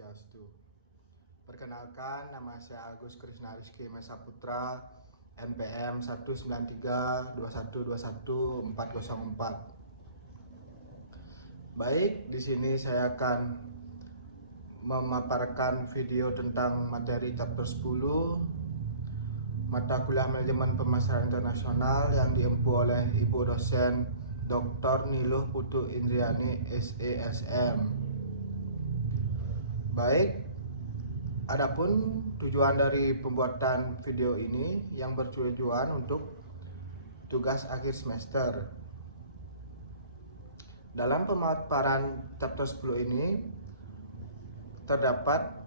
Swastiastu. Perkenalkan, nama saya Agus Krisna Rizky Mesaputra, NPM 19321214404. Baik, di sini saya akan memaparkan video tentang materi chapter 10 mata kuliah manajemen pemasaran internasional yang diempu oleh Ibu dosen Dr. Niluh Putu Indriani SESM. Baik, adapun tujuan dari pembuatan video ini yang bertujuan untuk tugas akhir semester. Dalam pemaparan chapter 10 ini terdapat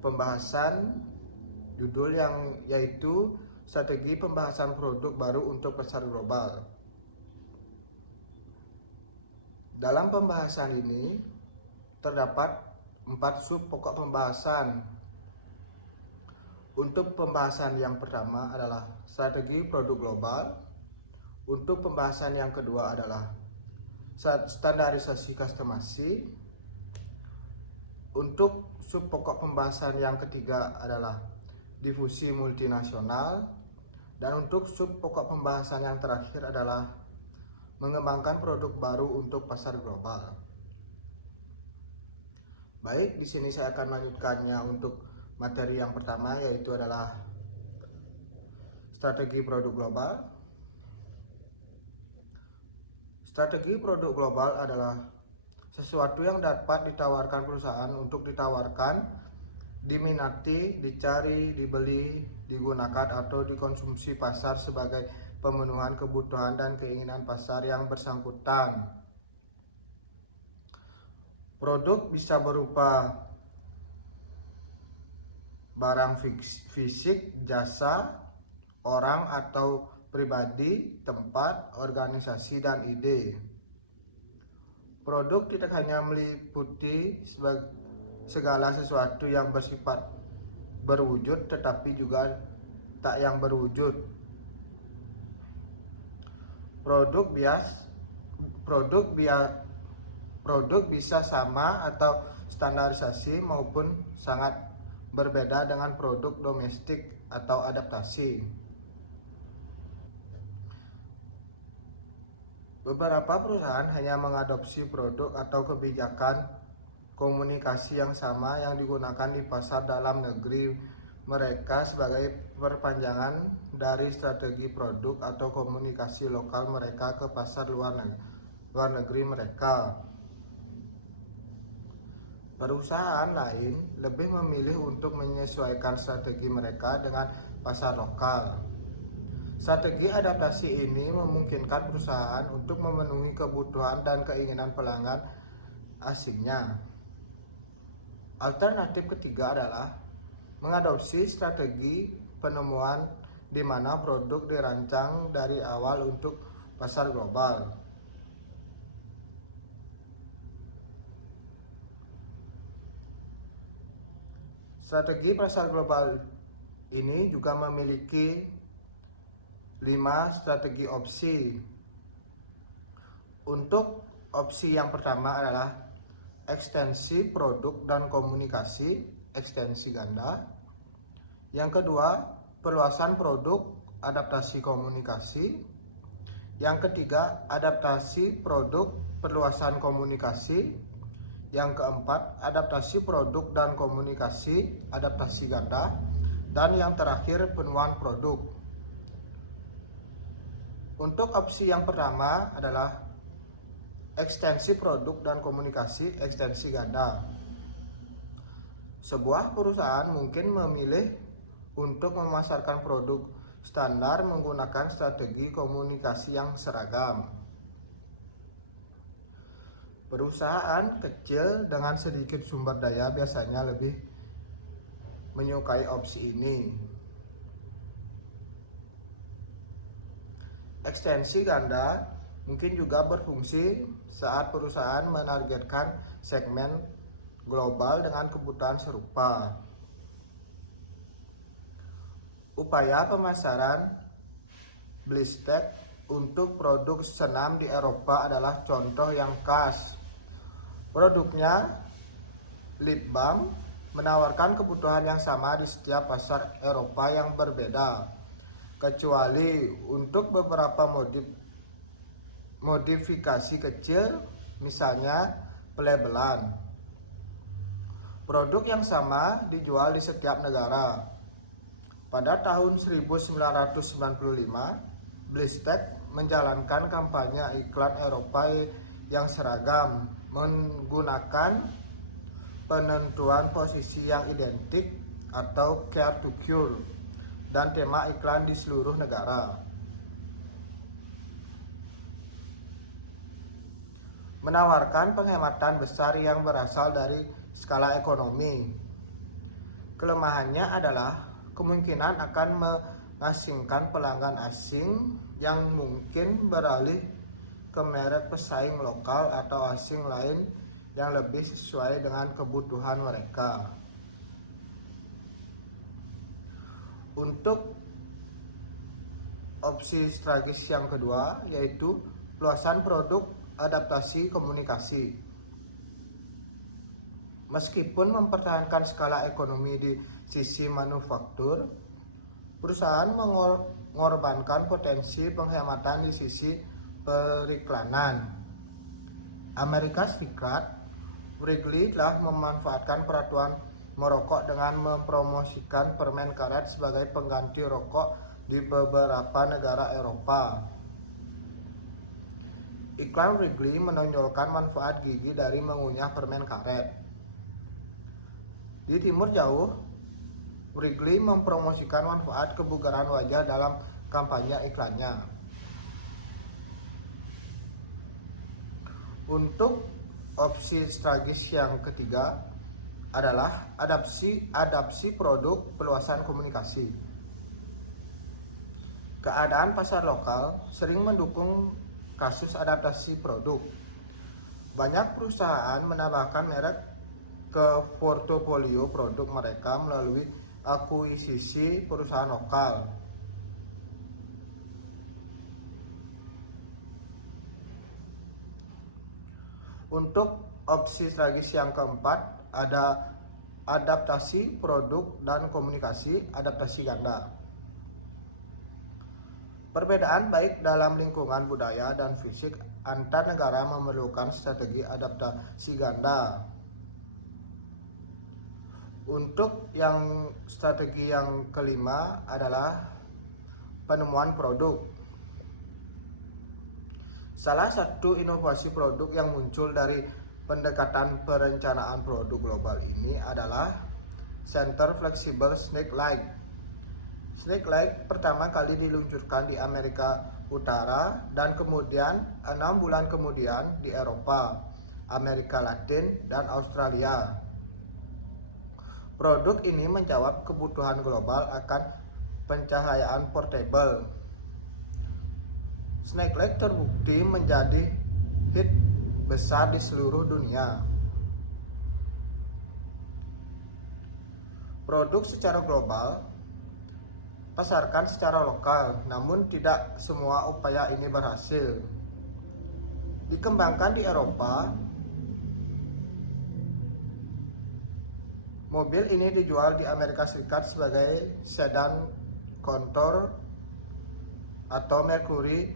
pembahasan judul yang yaitu strategi pembahasan produk baru untuk pasar global. Dalam pembahasan ini terdapat 4 sub pokok pembahasan. Untuk pembahasan yang pertama adalah strategi produk global. Untuk pembahasan yang kedua adalah standarisasi customization. Untuk sub pokok pembahasan yang ketiga adalah difusi multinasional. Dan untuk sub pokok pembahasan yang terakhir adalah mengembangkan produk baru untuk pasar global. Baik, di sini saya akan melanjutkannya untuk materi yang pertama, yaitu adalah strategi produk global. Strategi produk global adalah sesuatu yang dapat ditawarkan perusahaan untuk ditawarkan, diminati, dicari, dibeli, digunakan atau dikonsumsi pasar sebagai pemenuhan kebutuhan dan keinginan pasar yang bersangkutan. Produk bisa berupa barang fisik, jasa, orang atau pribadi, tempat, organisasi, dan ide. Produk tidak hanya meliputi segala sesuatu yang bersifat berwujud, tetapi juga tak yang berwujud. Produk bisa sama atau standarisasi maupun sangat berbeda dengan produk domestik atau adaptasi. Beberapa perusahaan hanya mengadopsi produk atau kebijakan komunikasi yang sama yang digunakan di pasar dalam negeri mereka sebagai perpanjangan dari strategi produk atau komunikasi lokal mereka ke pasar luar negeri mereka. Perusahaan lain lebih memilih untuk menyesuaikan strategi mereka dengan pasar lokal. Strategi adaptasi ini memungkinkan perusahaan untuk memenuhi kebutuhan dan keinginan pelanggan asingnya. Alternatif ketiga adalah mengadopsi strategi penemuan di mana produk dirancang dari awal untuk pasar global. Strategi pasar global ini juga memiliki 5 strategi opsi. Untuk opsi yang pertama adalah ekstensi produk dan komunikasi, ekstensi ganda. Yang kedua, perluasan produk, adaptasi komunikasi. Yang ketiga, adaptasi produk, perluasan komunikasi. Yang keempat, adaptasi produk dan komunikasi, adaptasi ganda. Dan yang terakhir, penuaan produk. Untuk opsi yang pertama adalah ekstensi produk dan komunikasi, ekstensi ganda. Sebuah perusahaan mungkin memilih untuk memasarkan produk standar menggunakan strategi komunikasi yang seragam. Perusahaan kecil dengan sedikit sumber daya biasanya lebih menyukai opsi ini. Ekstensi ganda mungkin juga berfungsi saat perusahaan menargetkan segmen global dengan kebutuhan serupa. Upaya pemasaran Blitztec untuk produk senam di Eropa adalah contoh yang khas. Produknya Litbang menawarkan kebutuhan yang sama di setiap pasar Eropa yang berbeda, kecuali untuk beberapa modifikasi kecil, misalnya pelabelan. Produk yang sama dijual di setiap negara. Pada tahun 1995, Blistex menjalankan kampanye iklan Eropa yang seragam menggunakan penentuan posisi yang identik atau care to cure dan tema iklan di seluruh negara. Menawarkan penghematan besar yang berasal dari skala ekonomi. Kelemahannya adalah kemungkinan akan mengasingkan pelanggan asing yang mungkin beralih ke merek pesaing lokal atau asing lain yang lebih sesuai dengan kebutuhan mereka. Untuk opsi strategis yang kedua, yaitu peluasan produk adaptasi komunikasi. Meskipun mempertahankan skala ekonomi di sisi manufaktur, perusahaan mengorbankan potensi penghematan di sisi periklanan. Amerika Serikat, Wrigley telah memanfaatkan peraturan merokok dengan mempromosikan permen karet sebagai pengganti rokok di beberapa negara Eropa. Iklan Wrigley menonjolkan manfaat gigi dari mengunyah permen karet. Di Timur Jauh, Wrigley mempromosikan manfaat kebugaran wajah dalam kampanye iklannya. Untuk opsi strategis yang ketiga adalah adaptasi produk peluasan komunikasi. Keadaan pasar lokal sering mendukung kasus adaptasi produk. Banyak perusahaan menambahkan merek ke portofolio produk mereka melalui akuisisi perusahaan lokal. Untuk opsi strategis yang keempat ada adaptasi produk dan komunikasi adaptasi ganda. Perbedaan baik dalam lingkungan budaya dan fisik antar negara memerlukan strategi adaptasi ganda. Untuk strategi yang kelima adalah penemuan produk. Salah satu inovasi produk yang muncul dari pendekatan perencanaan produk global ini adalah Center Flexible Snake Light. Snake Light pertama kali diluncurkan di Amerika Utara dan kemudian 6 bulan kemudian di Eropa, Amerika Latin, dan Australia. Produk ini menjawab kebutuhan global akan pencahayaan portable. Snake Light terbukti menjadi hit besar di seluruh dunia. Produk secara global pasarkan secara lokal, namun tidak semua upaya ini berhasil. Dikembangkan di Eropa, mobil ini dijual di Amerika Serikat sebagai sedan Contour atau Mercury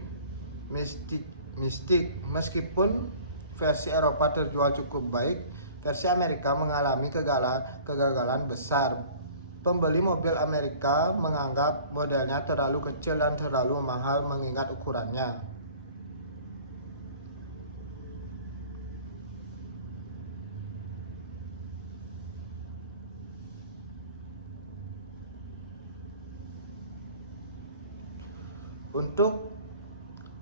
Mystic. Meskipun versi Eropa terjual cukup baik, versi Amerika mengalami kegagalan besar. Pembeli mobil Amerika menganggap modelnya terlalu kecil dan terlalu mahal mengingat ukurannya. Untuk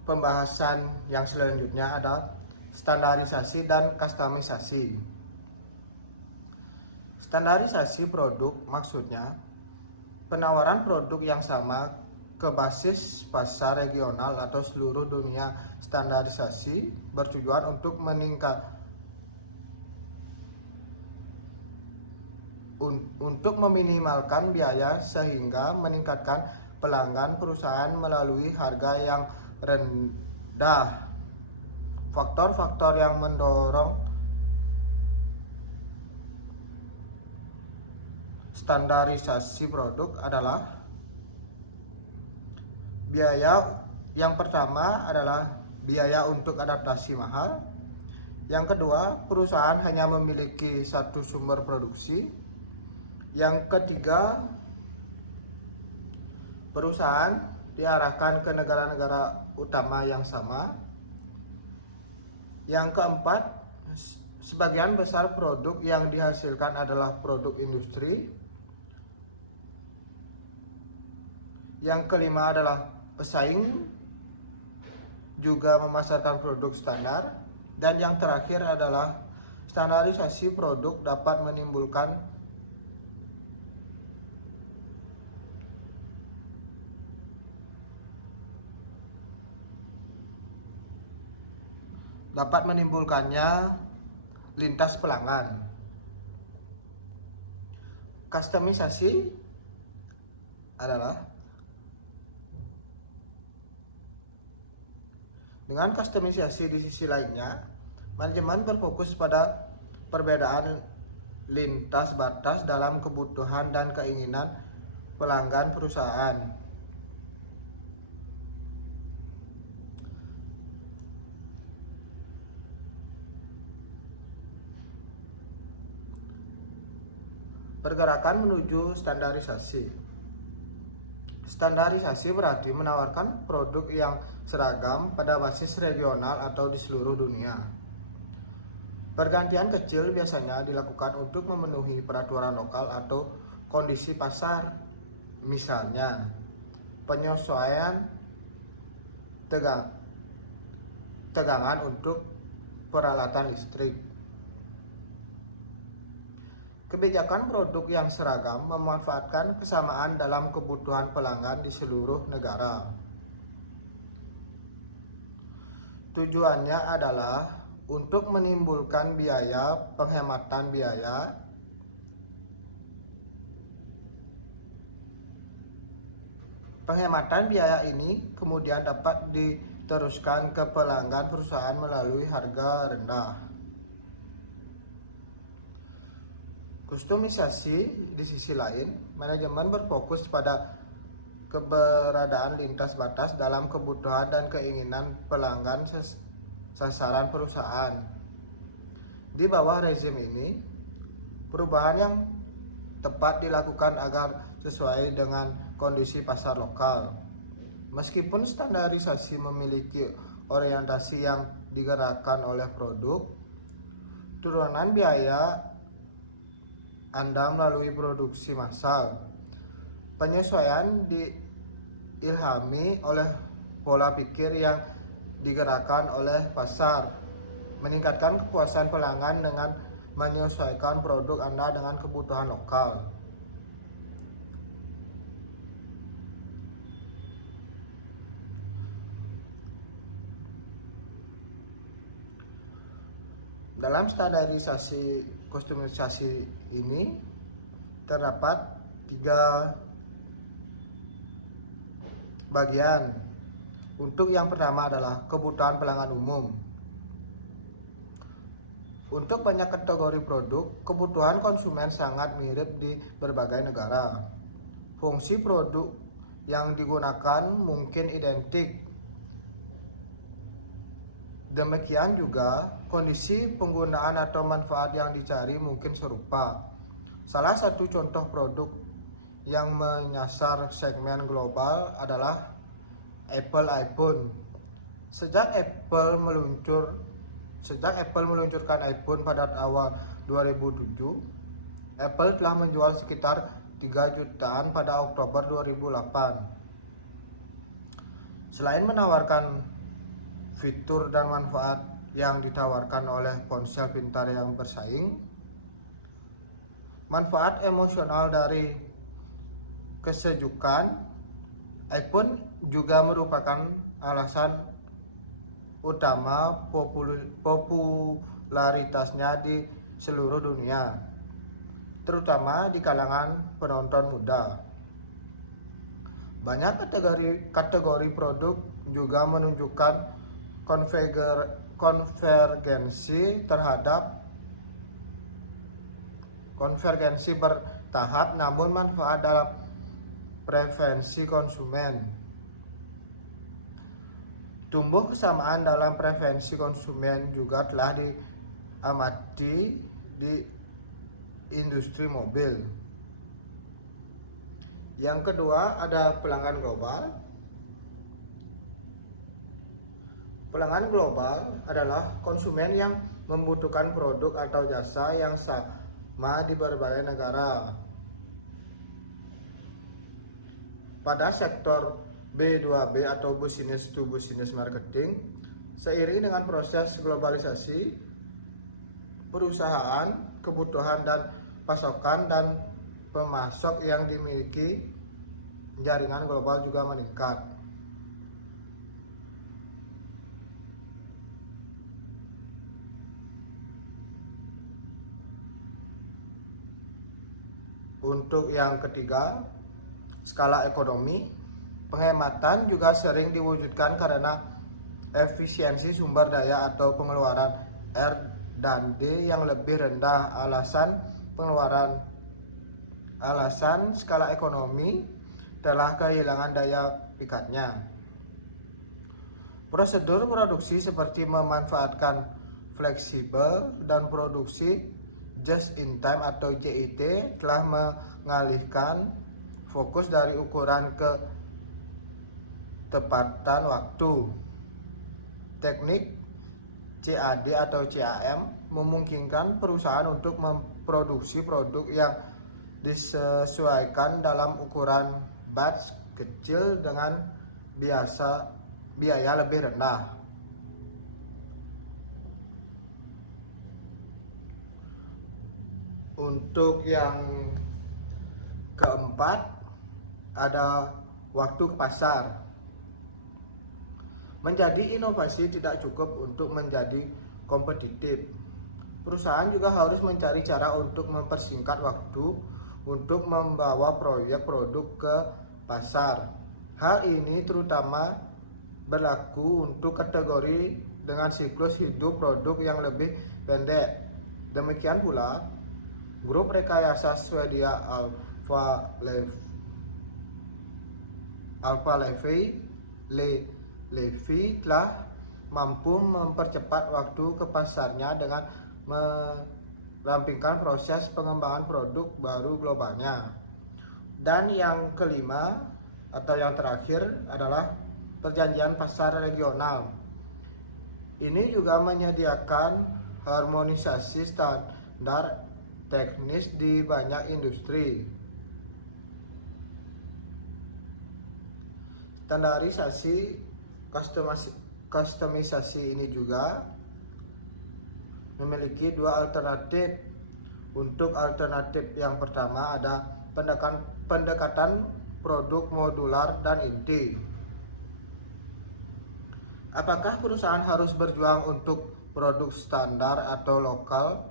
pembahasan yang selanjutnya ada standarisasi dan kustomisasi. Standarisasi produk maksudnya penawaran produk yang sama ke basis pasar regional atau seluruh dunia. Standarisasi bertujuan untuk meminimalkan biaya sehingga meningkatkan pelanggan perusahaan melalui harga yang rendah. Faktor-faktor yang mendorong standarisasi produk adalah biaya. Yang pertama adalah biaya untuk adaptasi mahal. Yang kedua, perusahaan hanya memiliki satu sumber produksi. Yang ketiga, perusahaan diarahkan ke negara-negara utama yang sama. Yang keempat, sebagian besar produk yang dihasilkan adalah produk industri. Yang kelima adalah pesaing juga memasarkan produk standar. Dan yang terakhir adalah standarisasi produk dapat menimbulkan menimbulkannya lintas pelanggan. Kustomisasi adalah dengan kustomisasi di sisi lainnya, manajemen berfokus pada perbedaan lintas batas dalam kebutuhan dan keinginan pelanggan perusahaan. Pergerakan menuju standarisasi. Standarisasi berarti menawarkan produk yang seragam pada basis regional atau di seluruh dunia. Pergantian kecil biasanya dilakukan untuk memenuhi peraturan lokal atau kondisi pasar, misalnya penyesuaian tegangan untuk peralatan listrik. Kebijakan produk yang seragam memanfaatkan kesamaan dalam kebutuhan pelanggan di seluruh negara. Tujuannya adalah untuk menimbulkan penghematan biaya, penghematan biaya ini kemudian dapat diteruskan ke pelanggan perusahaan melalui harga rendah. Kustomisasi di sisi lain, manajemen berfokus pada keberadaan lintas batas dalam kebutuhan dan keinginan pelanggan sasaran perusahaan. Di bawah rezim ini, perubahan yang tepat dilakukan agar sesuai dengan kondisi pasar lokal. Meskipun standarisasi memiliki orientasi yang digerakkan oleh produk, turunan biaya Anda melalui produksi massal. Penyesuaian diilhami oleh pola pikir yang digerakkan oleh pasar, meningkatkan kepuasan pelanggan dengan menyesuaikan produk Anda dengan kebutuhan lokal. Dalam standarisasi kustomisasi ini terdapat 3 bagian. Untuk yang pertama adalah kebutuhan pelanggan umum. Untuk banyak kategori produk, kebutuhan konsumen sangat mirip di berbagai negara. Fungsi produk yang digunakan mungkin identik. Demikian juga kondisi penggunaan atau manfaat yang dicari mungkin serupa. Salah satu contoh produk yang menyasar segmen global adalah Apple iPhone. Sejak Apple meluncurkan iPhone pada awal 2007, Apple telah menjual sekitar 3 jutaan pada Oktober 2008. Selain menawarkan fitur dan manfaat yang ditawarkan oleh ponsel pintar yang bersaing, manfaat emosional dari kesejukan iPhone juga merupakan alasan utama popularitasnya di seluruh dunia, terutama di kalangan penonton muda. Banyak kategori produk juga menunjukkan konvergensi tahap, namun manfaat dalam preferensi konsumen. Tumbuh kesamaan dalam preferensi konsumen juga telah diamati di industri mobil. Yang kedua ada pelanggan global. Pelanggan global adalah konsumen yang membutuhkan produk atau jasa yang sama di berbagai negara. Pada sektor B2B atau business to business marketing, seiring dengan proses globalisasi, perusahaan, kebutuhan dan pasokan dan pemasok yang dimiliki jaringan global juga meningkat. Untuk yang ketiga, skala ekonomi. Penghematan juga sering diwujudkan karena efisiensi sumber daya atau pengeluaran R&D yang lebih rendah. Alasan skala ekonomi telah kehilangan daya pikatnya. Prosedur produksi seperti memanfaatkan fleksibel dan produksi just in time atau JIT telah mengalihkan fokus dari ukuran ke tepatan waktu. Teknik CAD atau CAM memungkinkan perusahaan untuk memproduksi produk yang disesuaikan dalam ukuran batch kecil dengan biaya lebih rendah. Untuk yang keempat ada waktu ke pasar. Menjadi inovasi tidak cukup untuk menjadi kompetitif. Perusahaan juga harus mencari cara untuk mempersingkat waktu untuk membawa proyek produk ke pasar. Hal ini terutama berlaku untuk kategori dengan siklus hidup produk yang lebih pendek. Demikian pula, grup rekayasa Swedia Alfa Levi telah mampu mempercepat waktu ke pasarnya dengan merampingkan proses pengembangan produk baru globalnya. Dan yang kelima atau yang terakhir adalah perjanjian pasar regional. Ini juga menyediakan harmonisasi standar teknis di banyak industri. Standarisasi kustomisasi ini juga memiliki dua alternatif. Untuk alternatif yang pertama ada pendekatan produk modular dan inti. Apakah perusahaan harus berjuang untuk produk standar atau lokal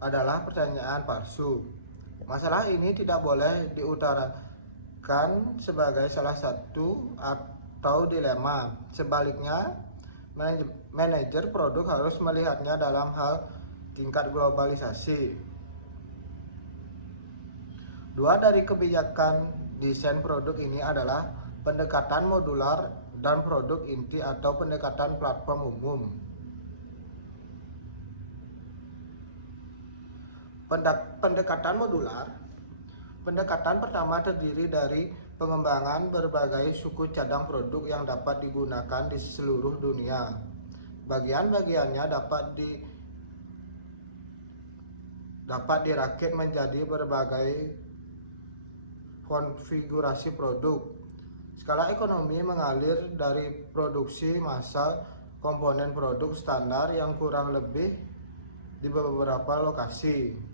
adalah pertanyaan palsu. Masalah ini tidak boleh diutarakan sebagai salah satu atau dilema. Sebaliknya, manajer produk harus melihatnya dalam hal tingkat globalisasi. Dua dari kebijakan desain produk ini adalah pendekatan modular dan produk inti atau pendekatan platform umum. Pendekatan modular. Pendekatan pertama terdiri dari pengembangan berbagai suku cadang produk yang dapat digunakan di seluruh dunia. Bagian-bagiannya dapat dirakit menjadi berbagai konfigurasi produk. Skala ekonomi mengalir dari produksi massal komponen produk standar yang kurang lebih di beberapa lokasi.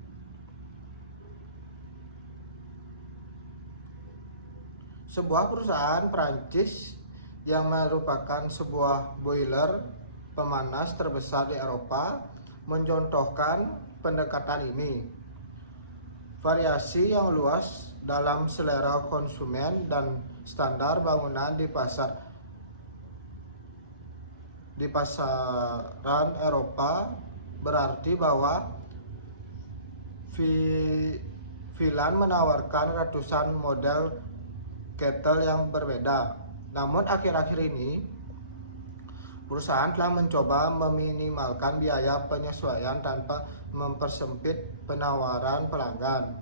Sebuah perusahaan Prancis yang merupakan sebuah boiler pemanas terbesar di Eropa mencontohkan pendekatan ini. Variasi yang luas dalam selera konsumen dan standar bangunan di pasaran Eropa berarti bahwa Filan menawarkan ratusan model kettle yang berbeda. Namun akhir-akhir ini perusahaan telah mencoba meminimalkan biaya penyesuaian tanpa mempersempit penawaran pelanggan.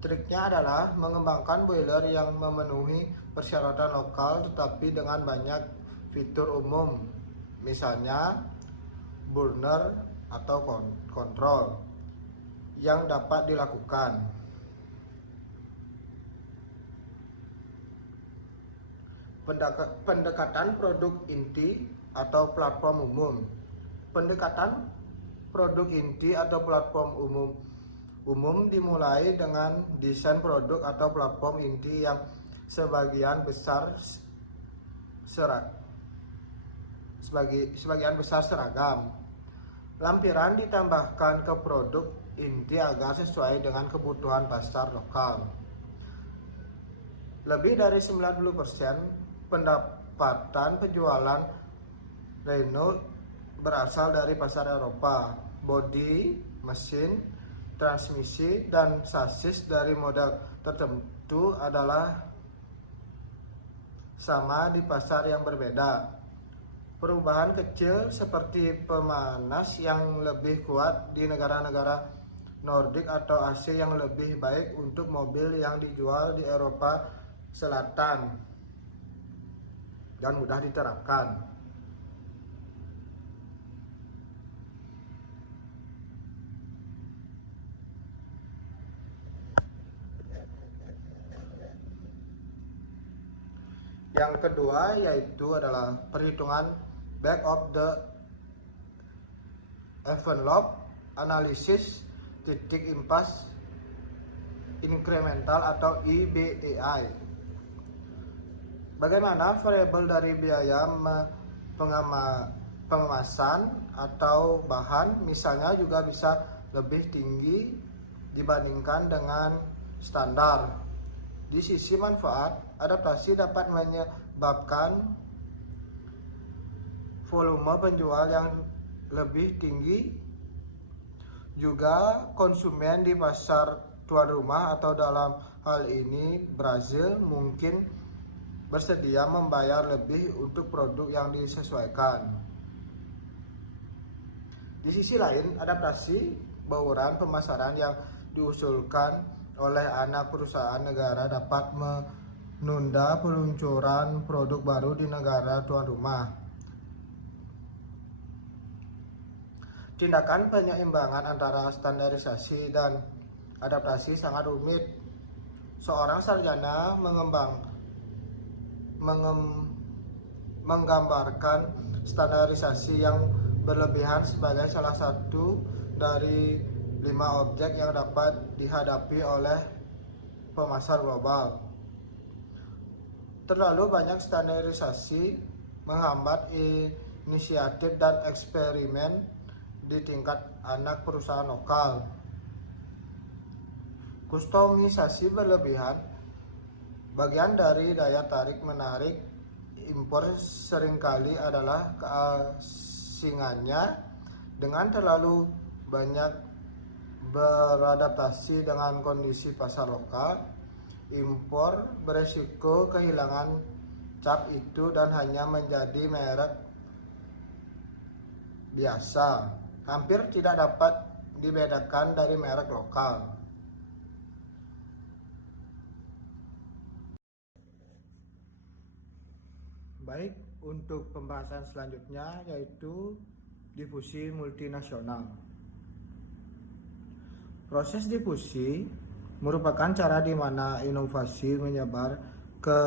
Triknya adalah mengembangkan boiler yang memenuhi persyaratan lokal tetapi dengan banyak fitur umum, misalnya burner atau kontrol yang dapat dilakukan. Pendekatan produk inti atau platform umum. Pendekatan produk inti atau platform umum dimulai dengan desain produk atau platform inti yang sebagian besar seragam. Lampiran ditambahkan ke produk inti agar sesuai dengan kebutuhan pasar lokal. Lebih dari 90% pendapatan penjualan Renault berasal dari pasar Eropa. Bodi, mesin, transmisi, dan sasis dari model tertentu adalah sama di pasar yang berbeda. Perubahan kecil seperti pemanas yang lebih kuat di negara-negara Nordik atau AC yang lebih baik untuk mobil yang dijual di Eropa Selatan dan mudah diterapkan. Yang kedua yaitu adalah perhitungan back of the envelope analysis titik impas incremental atau EBAI. Bagaimana variabel dari biaya pengemasan atau bahan misalnya juga bisa lebih tinggi dibandingkan dengan standar. Di sisi manfaat, adaptasi dapat menyebabkan volume penjual yang lebih tinggi. Juga konsumen di pasar tuan rumah atau dalam hal ini Brazil mungkin bersedia membayar lebih untuk produk yang disesuaikan. Di sisi lain, adaptasi bauran pemasaran yang diusulkan oleh anak perusahaan negara dapat menunda peluncuran produk baru di negara tuan rumah. Tindakan penyeimbangan antara standarisasi dan adaptasi sangat rumit. Seorang sarjana menggambarkan standarisasi yang berlebihan sebagai salah satu dari 5 objek yang dapat dihadapi oleh pemasar global. Terlalu banyak standarisasi menghambat inisiatif dan eksperimen di tingkat anak perusahaan lokal. Kustomisasi berlebihan bagian dari daya tarik menarik impor seringkali adalah keasingannya. Dengan terlalu banyak beradaptasi dengan kondisi pasar lokal, impor beresiko kehilangan cap itu dan hanya menjadi merek biasa, hampir tidak dapat dibedakan dari merek lokal. Baik, untuk pembahasan selanjutnya yaitu difusi multinasional. Proses difusi merupakan cara di mana inovasi menyebar ke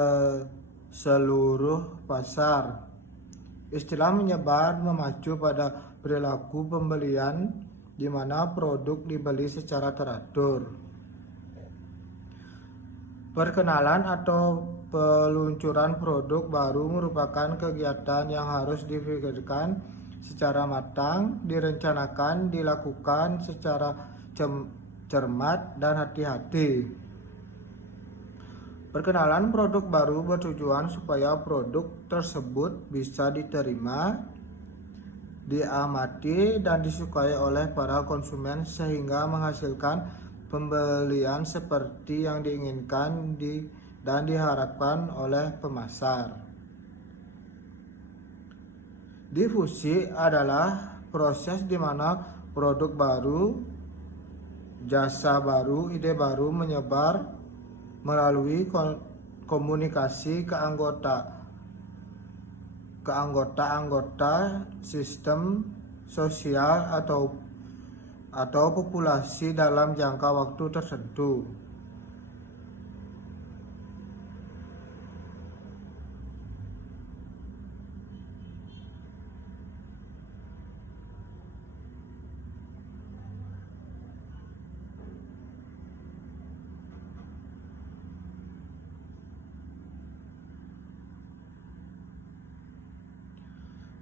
seluruh pasar. Istilah menyebar memacu pada perilaku pembelian di mana produk dibeli secara teratur. Perkenalan atau peluncuran produk baru merupakan kegiatan yang harus dipikirkan secara matang, direncanakan, dilakukan secara cermat dan hati-hati. Perkenalan produk baru bertujuan supaya produk tersebut bisa diterima, diamati dan disukai oleh para konsumen sehingga menghasilkan pembelian seperti yang diinginkan dan diharapkan oleh pemasar. Difusi adalah proses di mana produk baru, jasa baru, ide baru menyebar melalui komunikasi ke anggota sistem sosial atau populasi dalam jangka waktu tertentu.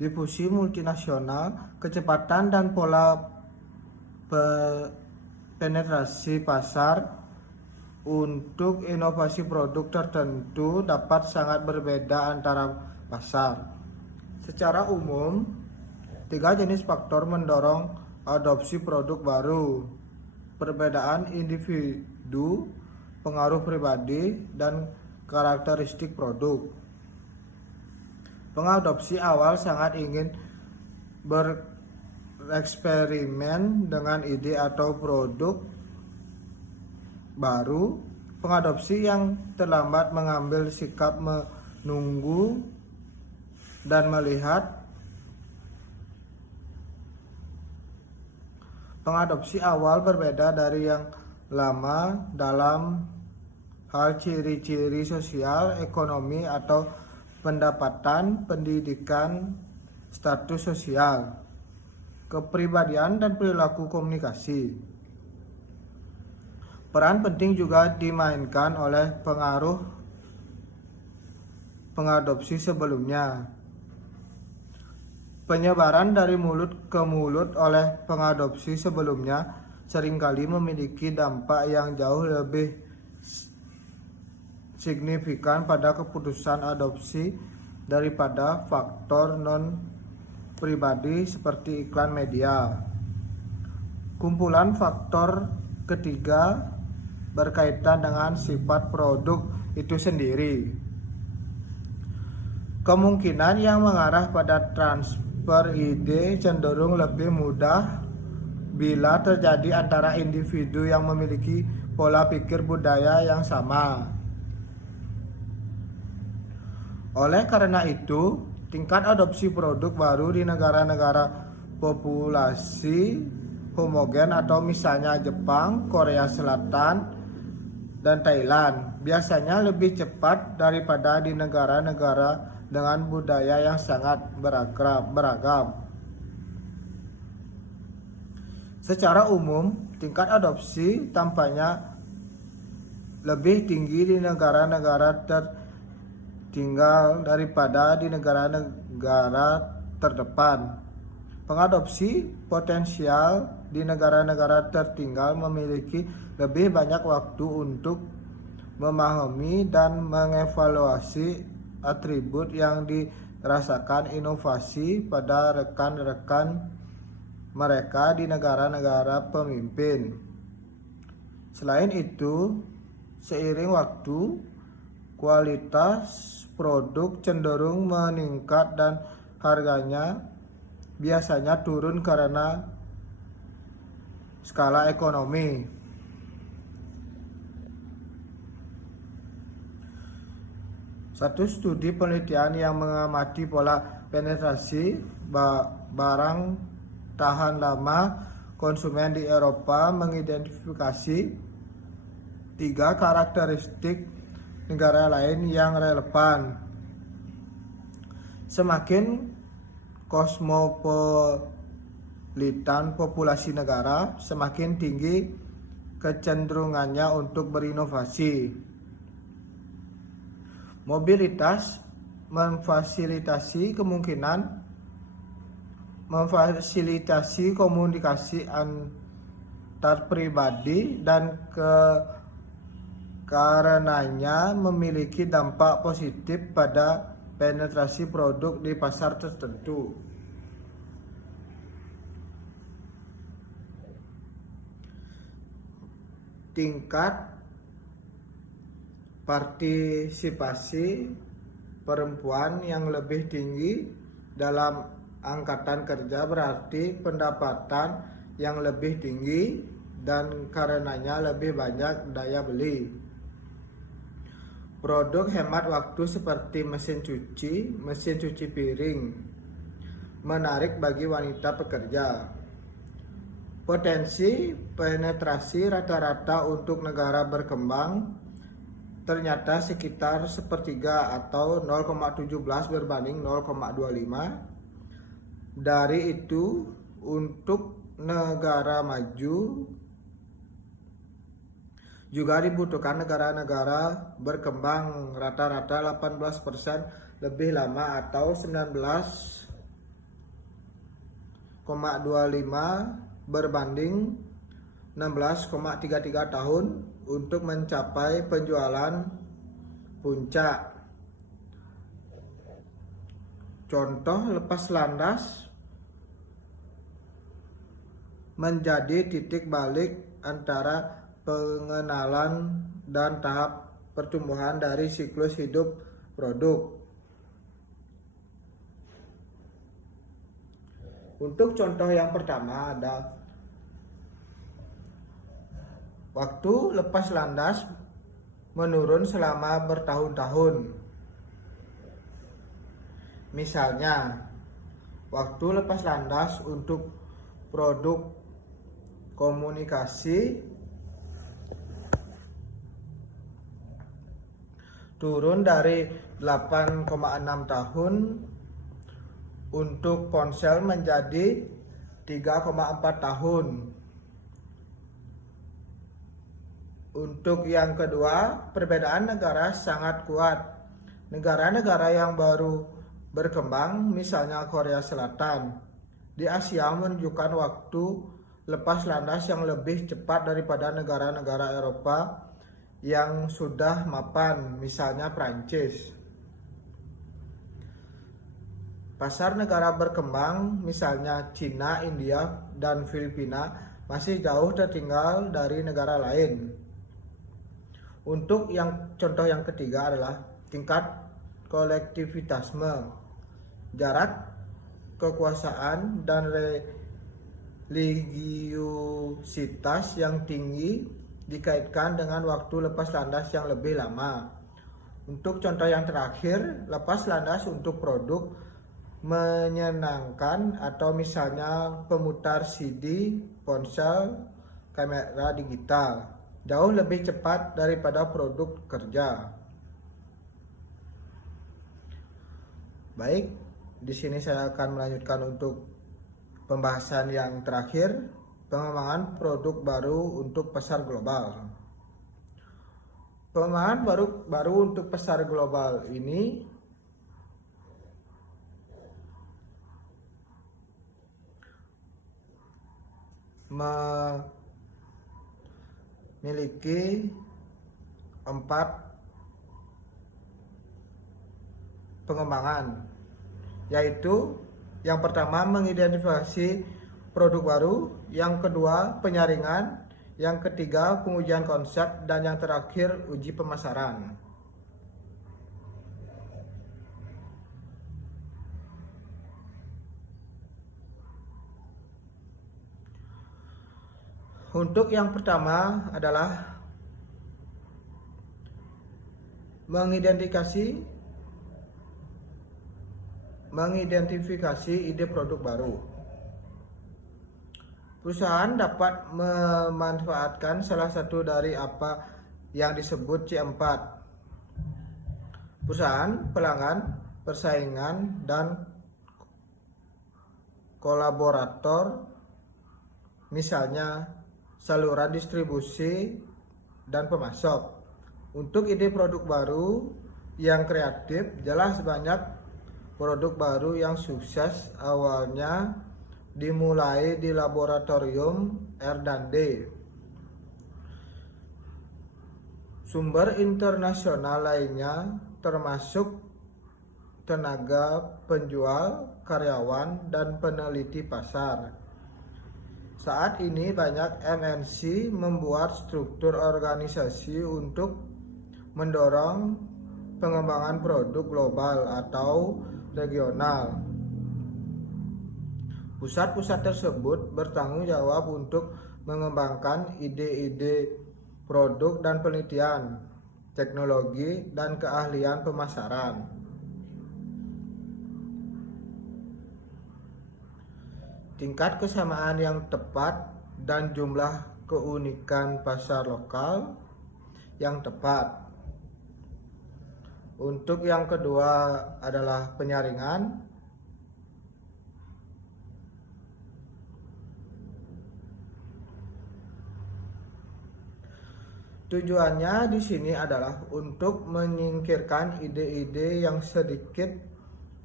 Difusi multinasional, kecepatan dan pola penetrasi pasar untuk inovasi produk tertentu dapat sangat berbeda antara pasar. Secara umum, 3 jenis faktor mendorong adopsi produk baru: perbedaan individu, pengaruh pribadi, dan karakteristik produk. Pengadopsi awal sangat ingin bereksperimen dengan ide atau produk baru. Pengadopsi yang terlambat mengambil sikap menunggu dan melihat. Pengadopsi awal berbeda dari yang lama dalam hal ciri-ciri sosial, ekonomi, atau pendapatan, pendidikan, status sosial, kepribadian, dan perilaku komunikasi. Peran penting juga dimainkan oleh pengaruh pengadopsi sebelumnya. Penyebaran dari mulut ke mulut oleh pengadopsi sebelumnya seringkali memiliki dampak yang jauh lebih signifikan pada keputusan adopsi daripada faktor non-pribadi seperti iklan media. Kumpulan faktor ketiga berkaitan dengan sifat produk itu sendiri. Kemungkinan yang mengarah pada transfer ide cenderung lebih mudah bila terjadi antara individu yang memiliki pola pikir budaya yang sama. Oleh karena itu, tingkat adopsi produk baru di negara-negara populasi homogen atau misalnya Jepang, Korea Selatan, dan Thailand biasanya lebih cepat daripada di negara-negara dengan budaya yang sangat beragam. Secara umum, tingkat adopsi tampaknya lebih tinggi di negara-negara tertinggal daripada di negara-negara terdepan. Pengadopsi potensial di negara-negara tertinggal memiliki lebih banyak waktu untuk memahami dan mengevaluasi atribut yang dirasakan inovasi pada rekan-rekan mereka di negara-negara pemimpin. Selain itu, seiring waktu, kualitas produk cenderung meningkat dan harganya biasanya turun karena skala ekonomi. Satu studi penelitian yang mengamati pola penetrasi barang tahan lama konsumen di Eropa mengidentifikasi 3 karakteristik negara lain yang relevan. Semakin kosmopolitan populasi negara, semakin tinggi kecenderungannya untuk berinovasi. Mobilitas memfasilitasi komunikasi antar pribadi dan karenanya memiliki dampak positif pada penetrasi produk di pasar tertentu. tingkat partisipasi perempuan yang lebih tinggi dalam angkatan kerja berarti pendapatan yang lebih tinggi dan karenanya lebih banyak daya beli. Produk hemat waktu seperti mesin cuci piring menarik bagi wanita pekerja. Potensi penetrasi rata-rata untuk negara berkembang ternyata sekitar sepertiga atau 0,17 berbanding 0,25. Dari itu untuk negara maju juga dibutuhkan negara-negara berkembang rata-rata 18% lebih lama atau 19,25 berbanding 16,33 tahun untuk mencapai penjualan puncak. Contoh lepas landas menjadi titik balik antara pengenalan dan tahap pertumbuhan dari siklus hidup produk. Untuk contoh yang pertama ada waktu lepas landas menurun selama bertahun-tahun. Misalnya, waktu lepas landas untuk produk komunikasi turun dari 8,6 tahun, untuk ponsel menjadi 3,4 tahun. Untuk yang kedua, perbedaan negara sangat kuat. Negara-negara yang baru berkembang, misalnya Korea Selatan, di Asia menunjukkan waktu lepas landas yang lebih cepat daripada negara-negara Eropa yang sudah mapan, misalnya Prancis. Pasar negara berkembang, misalnya Cina, India, dan Filipina, masih jauh tertinggal dari negara lain. Untuk yang contoh yang ketiga adalah tingkat kolektivitasme. Jarak kekuasaan dan religiusitas yang tinggi dikaitkan dengan waktu lepas landas yang lebih lama. Untuk contoh yang terakhir, lepas landas untuk produk menyenangkan atau misalnya pemutar CD, ponsel, kamera digital jauh lebih cepat daripada produk kerja. Baik, di sini saya akan melanjutkan untuk pembahasan yang terakhir, pengembangan produk baru untuk pasar global. Pengembangan baru untuk pasar global ini memiliki 4 pengembangan, yaitu yang pertama mengidentifikasi produk baru, yang kedua penyaringan, yang ketiga pengujian konsep, dan yang terakhir uji pemasaran. Untuk yang pertama adalah mengidentifikasi ide produk baru. Perusahaan dapat memanfaatkan salah satu dari apa yang disebut C4. Perusahaan, pelanggan, persaingan, dan kolaborator, misalnya saluran distribusi dan pemasok. Untuk ide produk baru yang kreatif, jelas banyak produk baru yang sukses awalnya dimulai di laboratorium R&D. Sumber internasional lainnya termasuk tenaga penjual, karyawan, dan peneliti pasar. Saat ini banyak MNC membuat struktur organisasi untuk mendorong pengembangan produk global atau regional. Pusat-pusat tersebut bertanggung jawab untuk mengembangkan ide-ide produk dan penelitian, teknologi, dan keahlian pemasaran. Tingkat kesamaan yang tepat dan jumlah keunikan pasar lokal yang tepat. Untuk yang kedua adalah penyaringan. Tujuannya di sini adalah untuk menyingkirkan ide-ide yang sedikit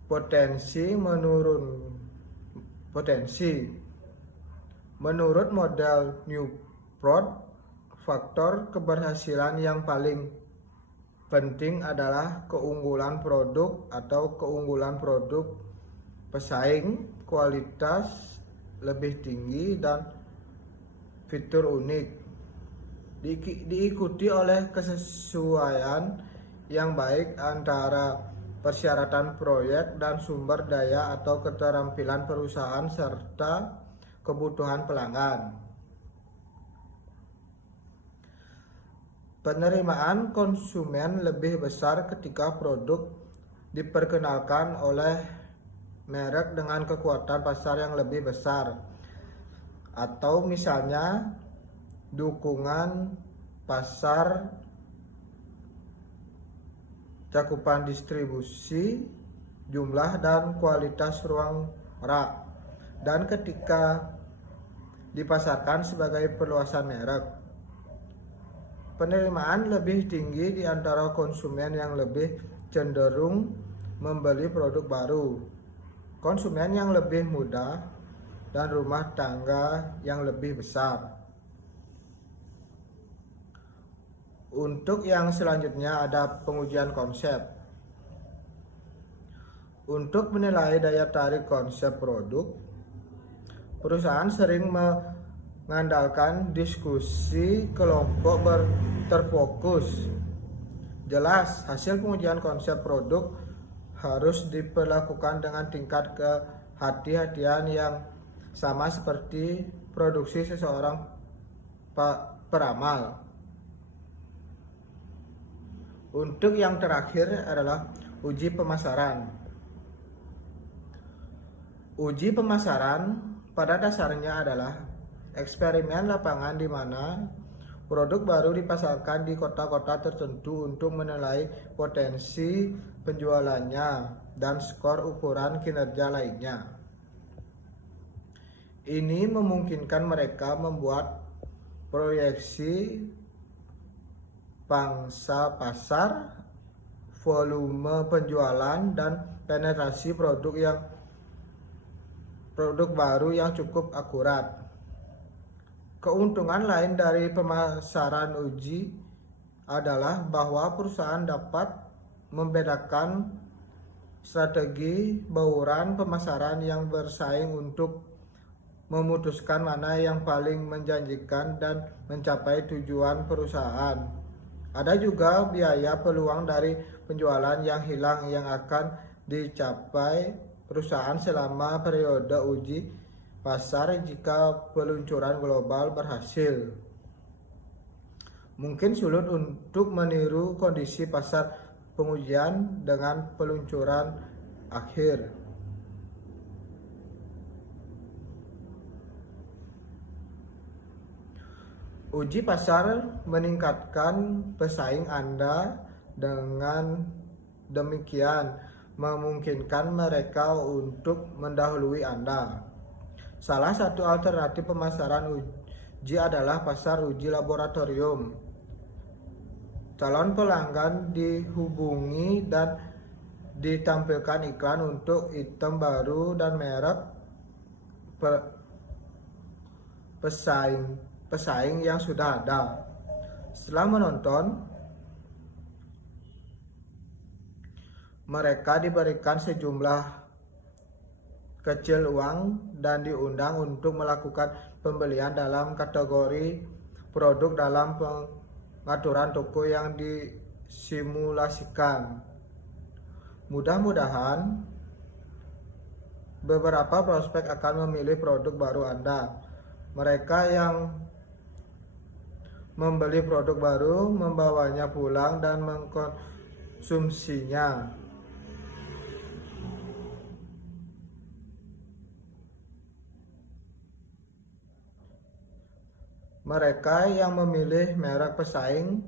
potensi. Menurut model Newport, faktor keberhasilan yang paling penting adalah keunggulan produk atau keunggulan produk pesaing, kualitas lebih tinggi, dan fitur unik. Diikuti oleh kesesuaian yang baik antara persyaratan proyek dan sumber daya atau keterampilan perusahaan serta kebutuhan pelanggan. Penerimaan konsumen lebih besar ketika produk diperkenalkan oleh merek dengan kekuatan pasar yang lebih besar, atau misalnya dukungan pasar, cakupan distribusi, jumlah dan kualitas ruang rak, dan ketika dipasarkan sebagai perluasan merek. Penerimaan lebih tinggi di antara konsumen yang lebih cenderung membeli produk baru, konsumen yang lebih muda, dan rumah tangga yang lebih besar. Untuk yang selanjutnya ada pengujian konsep. Untuk menilai daya tarik konsep produk, perusahaan sering mengandalkan diskusi kelompok terfokus. Jelas, hasil pengujian konsep produk harus diperlakukan dengan tingkat kehati-hatian yang sama seperti produksi seseorang peramal. Untuk yang terakhir adalah uji pemasaran. Uji pemasaran pada dasarnya adalah eksperimen lapangan di mana produk baru dipasarkan di kota-kota tertentu untuk menilai potensi penjualannya dan skor ukuran kinerja lainnya. Ini memungkinkan mereka membuat proyeksi pangsa pasar, volume penjualan, dan penetrasi produk baru yang cukup akurat. Keuntungan lain dari pemasaran uji adalah bahwa perusahaan dapat membedakan strategi bauran pemasaran yang bersaing untuk memutuskan mana yang paling menjanjikan dan mencapai tujuan perusahaan. Ada juga biaya peluang dari penjualan yang hilang yang akan dicapai perusahaan selama periode uji pasar jika peluncuran global berhasil. Mungkin sulit untuk meniru kondisi pasar pengujian dengan peluncuran akhir. Uji pasar meningkatkan pesaing Anda, dengan demikian memungkinkan mereka untuk mendahului Anda. Salah satu alternatif pemasaran uji adalah pasar uji laboratorium. Calon pelanggan dihubungi dan ditampilkan iklan untuk item baru dan merek pesaing yang sudah ada. Setelah menonton, mereka diberikan sejumlah kecil uang dan diundang untuk melakukan pembelian dalam kategori produk dalam pengaturan toko yang disimulasikan. Mudah-mudahan beberapa prospek akan memilih produk baru Anda. Mereka yang membeli produk baru membawanya pulang dan mengkonsumsinya. Mereka yang memilih merek pesaing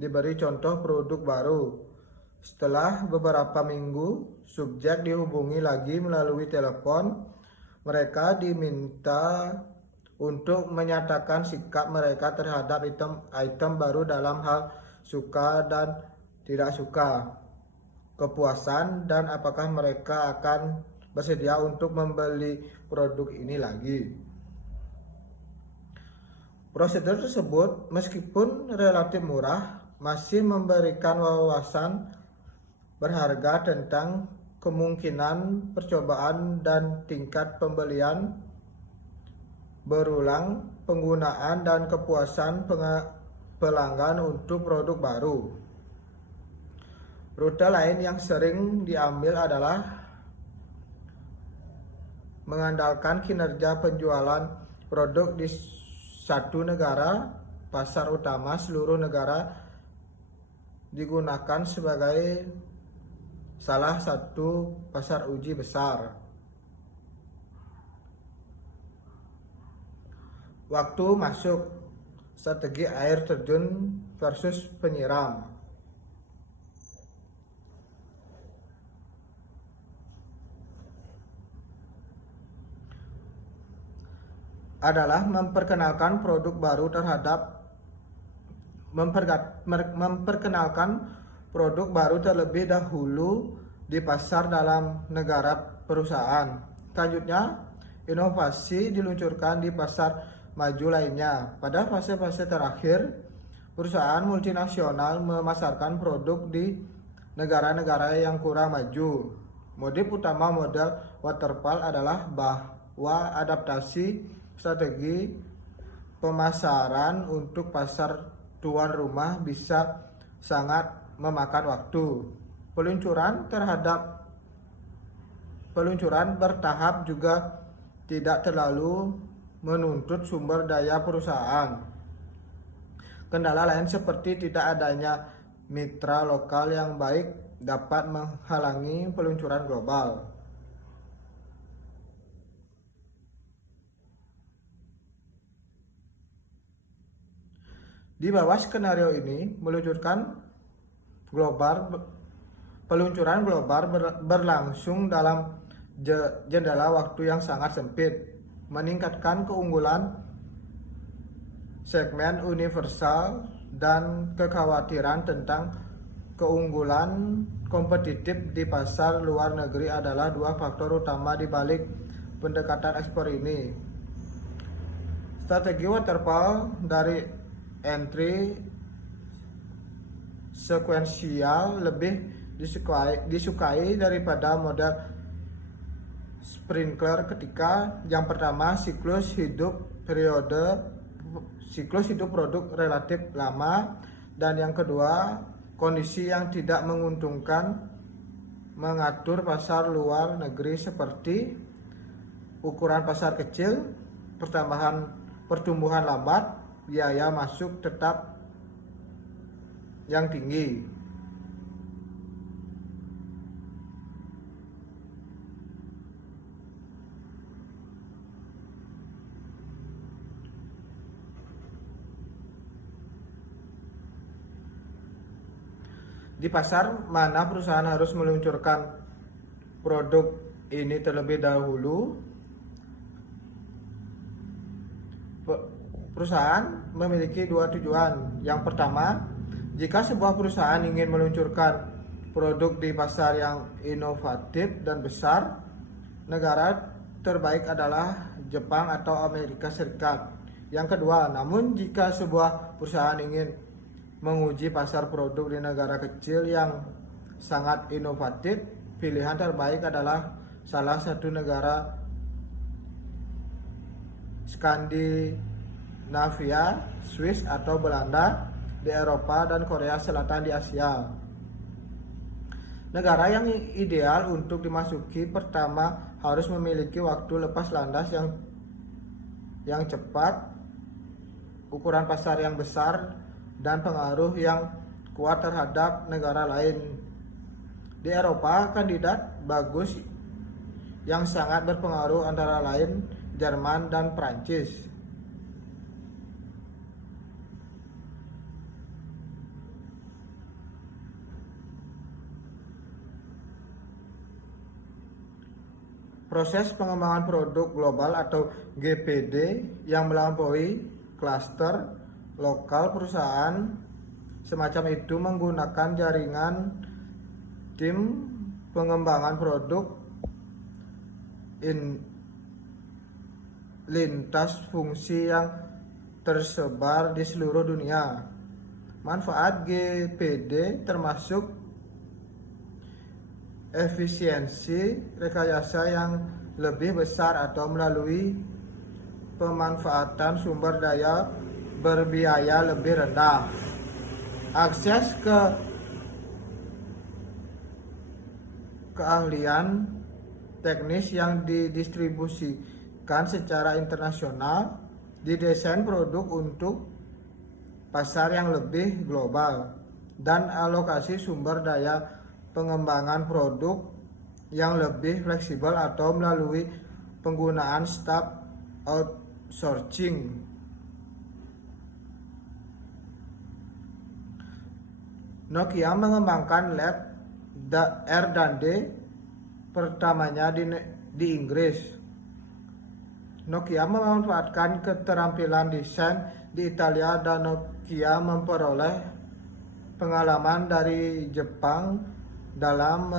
diberi contoh produk baru. Setelah beberapa minggu, subjek dihubungi lagi melalui telepon. Mereka diminta untuk menyatakan sikap mereka terhadap item baru dalam hal suka dan tidak suka, kepuasan, dan apakah mereka akan bersedia untuk membeli produk ini lagi. Prosedur tersebut meskipun relatif murah masih memberikan wawasan berharga tentang kemungkinan percobaan dan tingkat pembelian berulang, penggunaan dan kepuasan pelanggan untuk produk baru. Rute lain yang sering diambil adalah mengandalkan kinerja penjualan produk di satu negara pasar utama. Seluruh negara digunakan sebagai salah satu pasar uji besar. Waktu masuk, strategi air terjun versus penyiram. Adalah memperkenalkan produk baru memperkenalkan produk baru terlebih dahulu di pasar dalam negara perusahaan. Selanjutnya, inovasi diluncurkan di pasar maju lainnya. Pada fase-fase terakhir, perusahaan multinasional memasarkan produk di negara-negara yang kurang maju. Motif utama model waterfall adalah bahwa adaptasi strategi pemasaran untuk pasar tuan rumah bisa sangat memakan waktu. Peluncuran bertahap juga tidak terlalu menuntut sumber daya perusahaan. Kendala lain seperti tidak adanya mitra lokal yang baik dapat menghalangi peluncuran global. Di bawah skenario ini, peluncuran global berlangsung dalam jendela waktu yang sangat sempit, meningkatkan keunggulan segmen universal dan kekhawatiran tentang keunggulan kompetitif di pasar luar negeri adalah dua faktor utama di balik pendekatan ekspor ini. Strategi waterfall dari entry sekuensial lebih disukai daripada model sprinkler ketika yang pertama siklus hidup produk relatif lama, dan yang kedua kondisi yang tidak menguntungkan mengatur pasar luar negeri seperti ukuran pasar kecil, pertumbuhan lambat, biaya masuk tetap yang tinggi. Di pasar mana perusahaan harus meluncurkan produk ini terlebih dahulu? Perusahaan memiliki dua tujuan. Yang pertama, jika sebuah perusahaan ingin meluncurkan produk di pasar yang inovatif dan besar, negara terbaik adalah Jepang atau Amerika Serikat. Yang kedua, namun jika sebuah perusahaan ingin menguji pasar produk di negara kecil yang sangat inovatif, pilihan terbaik adalah salah satu negara Skandinavia, Swiss atau Belanda di Eropa, dan Korea Selatan di Asia. Negara yang ideal untuk dimasuki pertama harus memiliki waktu lepas landas yang cepat, ukuran pasar yang besar, dan pengaruh yang kuat terhadap negara lain. Di Eropa, kandidat bagus yang sangat berpengaruh antara lain Jerman dan Prancis. Proses pengembangan produk global atau GPD yang melampaui klaster lokal perusahaan semacam itu menggunakan jaringan tim pengembangan produk lintas fungsi yang tersebar di seluruh dunia. Manfaat GPD termasuk efisiensi rekayasa yang lebih besar atau melalui pemanfaatan sumber daya berbiaya lebih rendah, akses ke keahlian teknis yang didistribusikan secara internasional, didesain produk untuk pasar yang lebih global, dan alokasi sumber daya pengembangan produk yang lebih fleksibel atau melalui penggunaan staff outsourcing. Nokia mengembangkan lab R&D pertamanya di Inggris. Nokia memanfaatkan keterampilan desain di Italia, dan Nokia memperoleh pengalaman dari Jepang dalam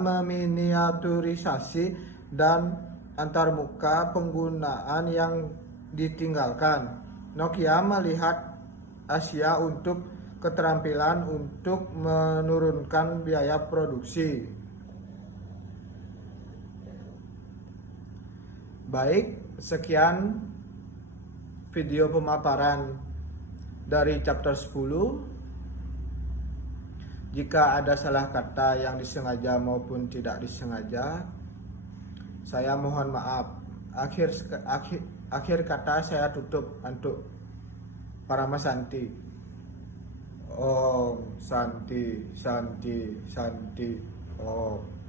meminiaturisasi dan antarmuka penggunaan yang ditinggalkan. Nokia melihat Asia untuk keterampilan untuk menurunkan biaya produksi. Baik, sekian video pemaparan dari chapter 10. Jika ada salah kata yang disengaja maupun tidak disengaja, saya mohon maaf. Akhir kata saya tutup untuk Parama Santi. Om Santi Santi Santi Om.